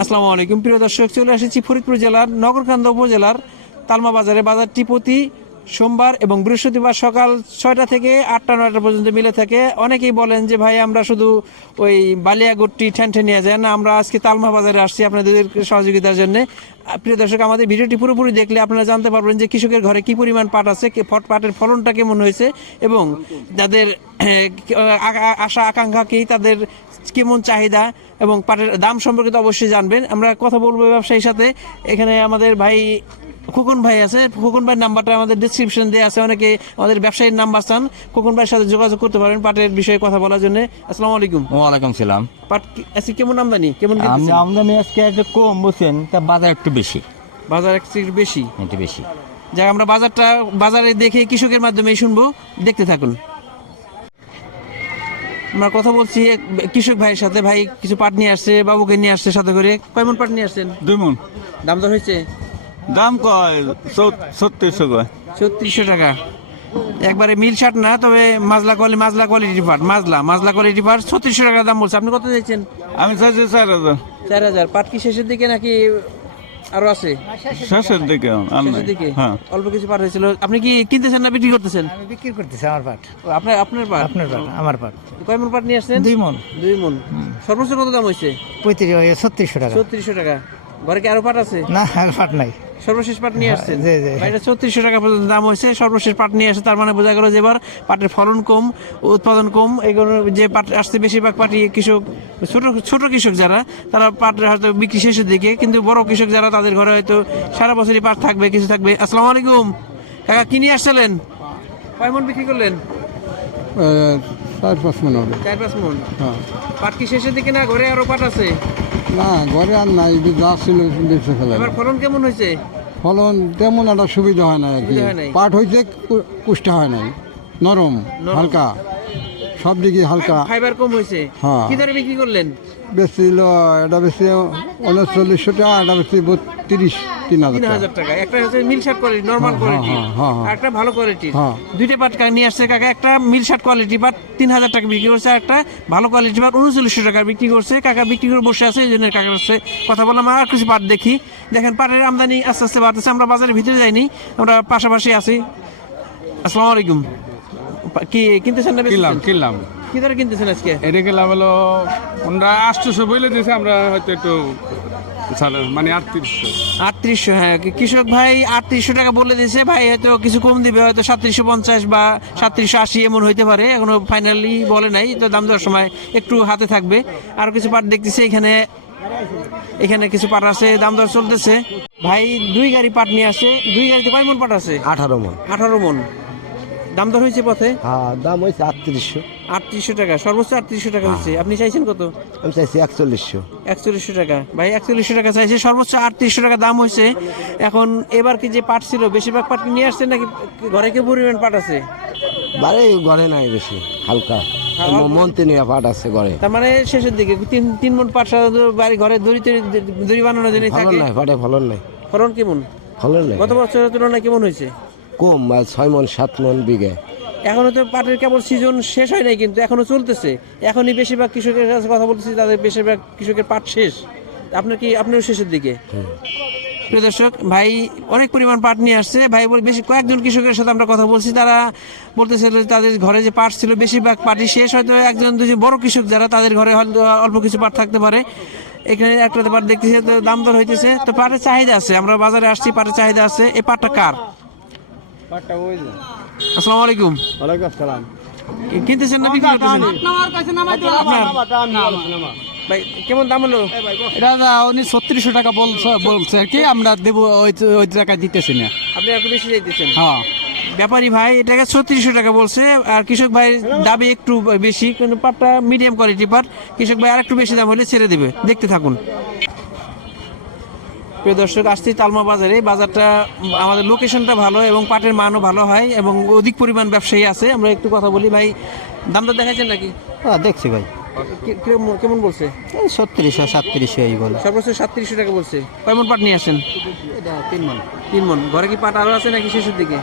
আসসালামু আলাইকুম। প্রিয় দর্শক চলে এসেছি ফরিদপুর জেলার নগরকান্দা উপজেলার তালমা বাজারে। বাজারটি প্রতি সোমবার এবং বৃহস্পতিবার সকাল ছয়টা থেকে আটটা নয়টা পর্যন্ত মিলে থাকে। অনেকেই বলেন যে ভাই আমরা শুধু ওই বালিয়াগুট্টি ঠ্যানঠে নিয়ে যাই। না আমরা আজকে তালমা বাজারে আসছি আপনাদের সহযোগিতার জন্য। প্রিয় দর্শক আমাদের ভিডিওটি পুরোপুরি দেখলে আপনারা জানতে পারবেন যে কৃষকের ঘরে কি পরিমাণ পাট আছে ফট পাটের ফলনটা কেমন হয়েছে এবং আহ, আশা আকাঙ্ক্ষা কি তাদের কেমন চাহিদা এবং পাটের দাম সম্পর্কে তো অবশ্যই জানবেন। আমরা কথা বলব ব্যবসায়ীর সাথে। এখানে আমাদের ভাই খোকন ভাই আছে। খোকন ভাইয়ের নাম্বারটা আমাদের ডিসক্রিপশন দেওয়া আছে। অনেকে আমাদের ব্যবসায়ীর নাম্বার চান। খোকন ভাইয়ের সাথে যোগাযোগ করতে পারেন পাটের বিষয়ে কথা বলার জন্য। আসসালামু আলাইকুম। ওয়ালাইকুম সালাম। পাট আজকে কেমন আমদানি? কেমন আমি আমদানি আজকে একটু কম বলছেন তা বাজার একটু বেশি। বাজার একটু বেশি? একটু বেশি। যাক আমরা বাজারটা বাজারে দেখে কৃষকের মাধ্যমে শুনব। দেখতে থাকুন। আমরা কথা বলছি এক কৃষক ভাইয়ের সাথে ভাই কিছু পাট নিয়ে আসছে বাবুকে নিয়ে আসছে সাথে করে। কয় মন পাট নিয়ে আসছেন? দুই মন। দাম দর হয়েছে? দাম কয়? ছত্রিশশো কয়। ছত্রিশশো টাকা। একবারে মিল শার্ট না তবে মাজলা কোয়ালি মাজলা কোয়ালিটি পাট মাজলা মাজলা কোয়ালিটি পাট ছত্রিশশো টাকা দাম বলছে। আপনি কত চাইছেন? আমি চাইছি চার হাজার। চার হাজার। পাট কি শেষের দিকে নাকি আরও আছে? শেষের দিকে আর নাই। দিকে? হ্যাঁ। অল্প কিছু পাট হয়েছিল। আপনি কি কিনতেছেন না বিক্রি করতেছেন? আমি বিক্রি করতেছি আমার পাট। আপনার আপনার পাট? আপনার পাট আমার পাট। কয় মন পাট নিয়ে আসছেন? দুই মন। দুই মন। সর্বোচ্চ কত দাম হয়েছে? পঁয়ত্রিশ ছত্রিশশো টাকা। ছত্রিশশো টাকা। ঘরে কি আরও পাট আছে? না আর পাট নাই। সর্বশেষ পাট নিয়ে আসছেন? জি, জি। এটা ছত্রিশশো টাকা পর্যন্ত দাম হয়েছে সর্বশেষ পাট নিয়ে আসে তার মানে বোঝা গেল যে এবার পাটের ফলন কম উৎপাদন কম এগুলো যে পাট আসছে বেশিরভাগ পাটি কৃষক ছোট ছোট কৃষক যারা তারা পাট হয়তো বিক্রি শেষের দিকে কিন্তু বড় কৃষক যারা তাদের ঘরে হয়তো সারা বছরই পাট থাকবে কিছু থাকবে। আসসালামু আলাইকুম। কাকা কি নিয়ে আসছিলেন? কয় মন বিক্রি করলেন? চার পাঁচ মনে হবে। চার পাঁচ মন? হ্যাঁ। পাট কি শেষের দিকে না ঘরে আরও পাট আছে? না ঘরে আর নাই যা ছিল বেঁচে ফেলে এবার ফলন কেমন হয়েছে? ফলন তেমন একটা সুবিধা হয় না আর কি। পাট হইতে কুষ্টা হয় নাই নরম। হালকা সব দিকে হালকা। ফাইবার কম হয়েছে। হ্যাঁ। কি দরে বিক্রি করলেন? বেশিল এটা বেশি উনচল্লিশশো টাকা এটা বেশি তিরিশ তিন হাজার টাকা। একটা হচ্ছে mill shirt quality normal quality. আর একটা ভালো কোয়ালিটি হ্যাঁ। দুইটা পাট নিয়ে আসছে কাকা? একটা মিল শার্ট কোয়ালিটি পাট তিন হাজার টাকা বিক্রি করছে আর একটা ভালো কোয়ালিটি পাট উনচল্লিশশো টাকা বিক্রি করছে। কাকা বিক্রি করে বসে আছে এই জন্য কাকার কাছে কথা বললাম। আর কিছু পাট দেখি। দেখেন পাটের আমদানি আস্তে আস্তে বাড়তেছে আমরা বাজারের ভিতরে যাইনি আমরা পাশাপাশি আছি। আসসালামু আলাইকুম। কি কিনতেছেন না কিনলাম কিনলাম। কি দরে কিনতেছেন আজকে? এটা কিনলাম হলো ওনারা আটশোশো বলে দিয়েছে আমরা হয়তো একটু মানে আটত্রিশশো। আটত্রিশশো হ্যাঁ। কৃষক ভাই আটত্রিশশো টাকা বলে দিয়েছে ভাই হয়তো কিছু কম দিবে হয়তো সাতত্রিশশো পঞ্চাশ বা সাতত্রিশশো আশি এমন হইতে পারে এখনও ফাইনালি বলে নাই তো দাম দেওয়ার সময় একটু হাতে থাকবে। আর কিছু পাট দেখতেছি এখানে এখানে কিছু পাট আছে দাম দর চলতেছে। ভাই দুই গাড়ি পাট নিয়ে আসে দুই গাড়িতে কয় মন পাট আছে? আঠারো মন। আঠারো মন। দাম দর হয়েছে পথে? হ্যাঁ দাম হয়েছে আটত্রিশশো। আটত্রিশশো টাকা সর্বোচ্চ আটত্রিশশো টাকা হচ্ছে আপনি চাইছেন কত? আমি চাইছি একচল্লিশশো। একচল্লিশশো টাকা। ভাই একচল্লিশশো টাকা চাইছে সর্বোচ্চ আটত্রিশশো টাকা দাম হয়েছে। এখন এবার কি যে পাট ছিল বেশিরভাগ পাট নিয়ে আসছেন নাকি ঘরে কি পরিমাণ পাট আছে? বারে ঘরে নাই বেশি হালকা। মন্ত্রী নিয়ে পাট আছে ঘরে। তার মানে শেষের দিকে তিন তিন মন পাট সাধারণত বাড়ি ঘরে দড়ি তড়ি দড়ি বানানোর জন্য ফলন নাই পাটে ফলন নাই। ফলন কেমন? ফলন নাই। গত বছরের তুলনায় কেমন হয়েছে? কম ছয় মন সাত মন বিঘে। এখনও তো পাটের কেবল সিজন শেষ হয় নাই কিন্তু এখনও চলতেছে। এখনই বেশিরভাগ কৃষকের কাছে কথা বলতেছি তাদের বেশিরভাগ কৃষকের পাট শেষ। আপনার কি আপনার শেষের দিকে? প্রিয় দর্শক ভাই অনেক পরিমাণ পাট নিয়ে আসছে। ভাই বেশি কয়েকজন কৃষকের সাথে আমরা কথা বলছি। তারা বলতেছে যে তাদের ঘরে যে পাট ছিল বেশিরভাগ পাটই শেষ। হয়তো একজন দুজন বড় কৃষক যারা তাদের ঘরে হয়তো অল্প কিছু পাট থাকতে পারে। এখানে একটা পাট দেখতেছি তো দাম দর হইতেছে। তো পাটের চাহিদা আছে আমরা বাজারে আসছি পাটের চাহিদা আছে। এই পাটটা কার? আসসালামু আলাইকুম। ওয়ালাইকুম আসসালাম। কিনতেছেন না বিক্রি করতেছেন? আপনার? ভাই কেমন দাম হলো? এটা উনি ছত্রিশশো টাকা বলছে বলছে আর কি আমরা দেবো ওই ওই টাকা দিতেছি না। আপনি একটু বেশি চাইতেছেন হ্যাঁ। ব্যাপারী ভাই এটাকে ছত্রিশশো টাকা বলছে আর কৃষক ভাই দাবি একটু বেশি কিন্তু পাটটা মিডিয়াম কোয়ালিটি পাট কৃষক ভাই আর একটু বেশি দাম হলে ছেড়ে দেবে। দেখতে থাকুন। প্রিয় দর্শক আসছি তালমা বাজারে। বাজারটা আমাদের লোকেশনটা ভালো এবং পাটের মানও ভালো হয় এবং অধিক পরিমাণ ব্যবসায়ী আছে। আমরা একটু কথা বলি। ভাই দামটা দেখাচ্ছেন নাকি? হ্যাঁ দেখছি ভাই। কেমন বলছে? এই ছত্রিশশো সাতত্রিশশো এই বলে। সর্বোচ্চ সাতত্রিশশো টাকা বলছে। কয়মন পাট নিয়ে আসেন? তিন মন। তিন মন। ঘরে কি পাট আরও আছে নাকি শেষের দিকে?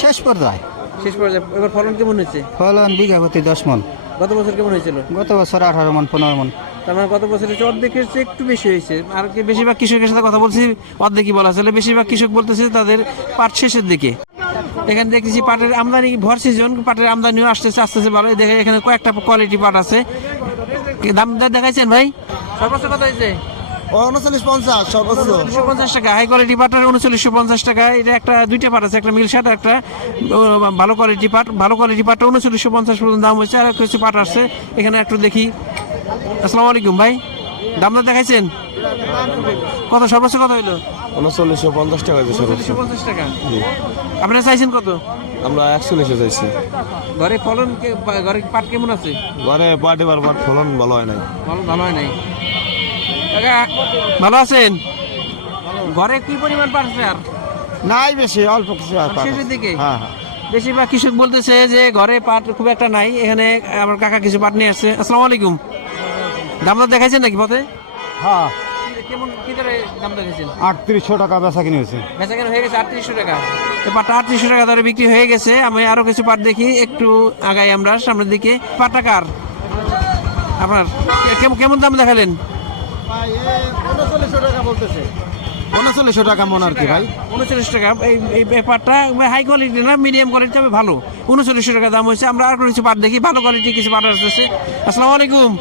শেষ পর্যায়ে। শেষ পর্যায়ে। এবার ফলন কেমন হয়েছে? ফলন বিঘা প্রতি দশ মন। গত বছর কেমন হয়েছিল? গত বছর আঠারো মন পনেরো মন। তার মানে গত বছর হচ্ছে অর্ধেকের চেয়ে একটু বেশি হয়েছে। আর কি বেশিরভাগ কৃষকের সাথে কথা বলছি অর্ধেকই বলা চলে। বেশিরভাগ কৃষক বলতেছে তাদের পাট শেষের দিকে। এখানে দেখতেছি পাটের আমদানি ভর সিজন পাটের আমদানিও আসতেছে আসতেছে ভালো দেখে এখানে কয়েকটা কোয়ালিটি পাট আছে। দাম দেখাইছেন ভাই? সর্বোচ্চ কত হয়েছে? উনচল্লিশ পঞ্চাশ সর্বোচ্চ। পঞ্চাশ টাকা হাই কোয়ালিটি পাটের উনচল্লিশশো পঞ্চাশ টাকা। এটা একটা দুইটা পাট আছে একটা একটা ভালো কোয়ালিটি পাট। ভালো কোয়ালিটি পাটটা উনচল্লিশশো পঞ্চাশ পর্যন্ত দাম হয়েছে। আর কিছু পাট আসছে। এখানে একটু দেখি। আসসালামু আলাইকুম ভাই। দাম দর দেখাইছেন? কত? সর্বোচ্চ কত হইল? উনচল্লিশশো পঞ্চাশ টাকা উনচল্লিশশো পঞ্চাশ টাকা। আপনারা চাইছেন কত? আমরা একচল্লিশে যাইছি ঘরে ফলন ঘরে পাট কেমন আছে? ঘরে পার্টি বার পাট ফলন ভালো হয় নাই। ভালো ভালো হয় নাই। কাকা ভালো আছেন? ঘরে কি পরিমাণ পাট আছে আর? নাই বেশি অল্প কিছু। শেষের দিকে? হ্যাঁ হ্যাঁ। বেশিরভাগ কৃষক বলতেছে যে ঘরে পাট খুব একটা নাই এখানে আমার কাকা কিছু পাট নিয়ে আসছে। আসসালামু আলাইকুম। দাম দর দেখাইছেন নাকি পথে? হ্যাঁ। কেমন কি দরে দাম দেখাইছেন? আটত্রিশশো টাকা বেচা কিনে হয়েছে। বেচা কেন হয়ে গেছে আটত্রিশশো টাকা। এই পাটটা আটত্রিশশো টাকা দরে বিক্রি হয়ে গেছে। আমি আরও কিছু পাট দেখি একটু আগাই আমরা সামনের দিকে। কার? আপনার কেমন- কেমন দাম দেখালেন? উনচল্লিশশো টাকা বলতেছে। উনচল্লিশশো টাকা মন আর কি ভাই। উনচল্লিশ টাকা এই এই ব্যাপারটা হাই কোয়ালিটি না মিডিয়াম কোয়ালিটি তবে ভালো। উনচল্লিশশো টাকা দাম হয়েছে। আমরা আর কিছু পাট দেখি ভালো কোয়ালিটি কিছু পাট আসতেছে। আসসালামু আলাইকুম।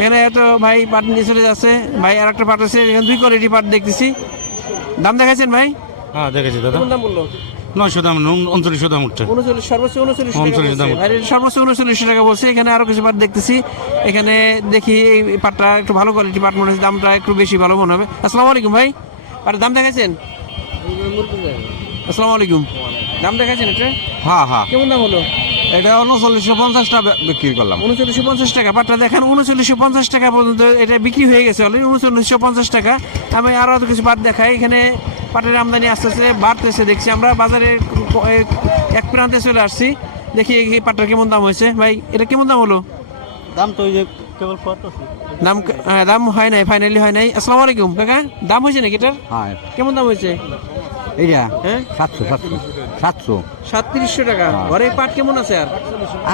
এখানে তো ভাই পাট নিয়ে চলে যাচ্ছে। ভাই আর একটা পাট আছে এখানে দুই কোয়ালিটি পাট দেখতেছি। দাম দেখাইছেন ভাই? হ্যাঁ দেখেছি দাদা। কোন দাম বলল নয়শো দাম উনচল্লিশশো দাম উঠছে সর্বোচ্চ উনচল্লিশ টাকা 39 দাম সর্বোচ্চ উনচল্লিশ টাকা বলছে। এখানে আরও কিছু পাট দেখতেছি। এখানে দেখি এই পাটটা একটু ভালো কোয়ালিটি পাট মনে হচ্ছে দামটা একটু বেশি ভালো মনে হবে। আসসালামু আলাইকুম ভাই। পাটের দাম দেখাইছেন? আসসালামু আলাইকুম। দাম দেখাইছেন এটা? হ্যাঁ হ্যাঁ। কেমন দাম হলো? এটা উনচল্লিশশো পঞ্চাশটা বিক্রি করলাম। উনচল্লিশশো পঞ্চাশ টাকা পাটটা দেখেন উনচল্লিশশো পঞ্চাশ টাকা পর্যন্ত এটা বিক্রি হয়ে গেছে অলরেডি উনচল্লিশশো পঞ্চাশ টাকা। আমি আরও কিছু পাট দেখাই এখানে পাটের আমদানি আস্তে আস্তে বাড়তেছে দেখছি আমরা বাজারে এক প্রান্তে চলে আসছি দেখি এই পাটটার কেমন দাম হয়েছে। ভাই এটা কেমন দাম হলো? দাম তো ওই যে কেবল দাম হ্যাঁ দাম হয় নাই ফাইনালি হয় নাই। আসসালামু আলাইকুম কাকা দাম হয়েছে নাকি এটার? হ্যাঁ। কেমন দাম হয়েছে? এইটা হ্যাঁ? সাতশো সাতশো। সাতশো। সাতত্রিশশো টাকা। ঘরে পাট কেমন আছে আর?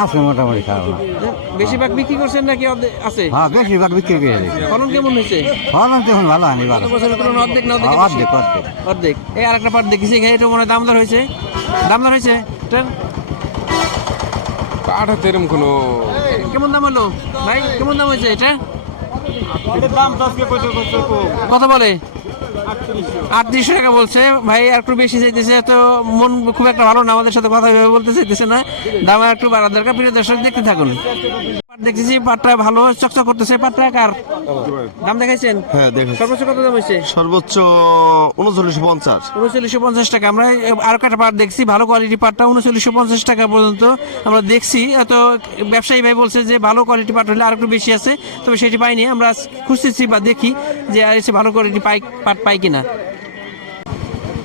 আছে মোটামুটি খারাপ না। হ্যাঁ? বেশিরভাগ বিক্রি করছেন নাকি অর্ধেক আছে? হ্যাঁ বেশিরভাগ বিক্রি করে দিয়েছে। ফলন কেমন হয়েছে? ফলন তো এখন ভালো হয়নি ভালো। বছরের তুলনায় অর্ধেক না অর্ধেক অর্ধেক অর্ধেক। অর্ধেক। এই আরেকটা পাট দেখেছি এখানে এটা মনে হয় দামদার হয়েছে। দামদার হয়েছে? এটার পাট হাতে এরকম কোনো কেমন দাম হলো? ভাই কেমন দাম হয়েছে এটা? দাম কত বলে? আটত্রিশশো টাকা বলছে। ভাই আর একটু বেশি চাইতেছে তো মন খুব একটা ভালো না, আমাদের সাথে কথা বলতে চাইতেছে না। দাম একটু বাড়ার দরকার। প্রিয় দর্শক, দেখতে থাকুন। পাট দেখতেছি পাটটা ভালো চকচক করতেছে পাটটা কার? দাম দেখাইছেন? হ্যাঁ দেখেছি। সর্বোচ্চ কত দাম হয়েছে? সর্বোচ্চ উনচল্লিশশো পঞ্চাশ। উনচল্লিশশো পঞ্চাশ টাকা। আমরা আরও একটা পাট দেখছি? ভালো কোয়ালিটি পাটটা উনচল্লিশশো পঞ্চাশ টাকা পর্যন্ত আমরা দেখছি। এত ব্যবসায়ী ভাই বলছে যে ভালো কোয়ালিটি পাট হলে আর একটু বেশি আছে তবে সেটি পাইনি। আমরা খুঁজতেছি বা দেখি যে আর এসে ভালো কোয়ালিটি পাই পাট পাই কিনা।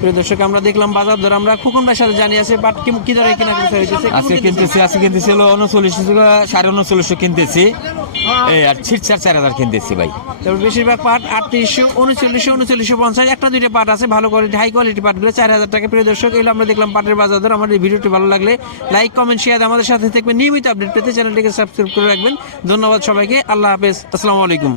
প্রিয় দর্শক আমরা দেখলাম বাজার দর আমরা খুকুন ভাইয়ের সাথে জানি আছে পাট কি কি দরে কিনা করতে হইতেছে? আজকে কিনতেছি আজকে কিনতেছি হলো উনচল্লিশশো সাড়ে উনচল্লিশশো কিনতেছি। এই আর ছিট চার চার হাজার কিনতেছি ভাই। তারপর বেশিরভাগ পাট আটত্রিশশো উনচল্লিশশো উনচল্লিশশো পঞ্চাশ একটা দুইটা পাট আছে ভালো কোয়ালিটি হাই কোয়ালিটি পাটগুলো চার হাজার টাকা। প্রিয় দর্শক এগুলো আমরা দেখলাম পাটের বাজার দর। আমাদের ভিডিওটি ভালো লাগলে লাইক কমেন্ট শেয়ার আমাদের সাথে থাকবেন। নিয়মিত আপডেট পেতে চ্যানেলটিকে সাবস্ক্রাইব করে রাখবেন। ধন্যবাদ সবাইকে। আল্লাহ হাফেজ। আসসালামু আলাইকুম।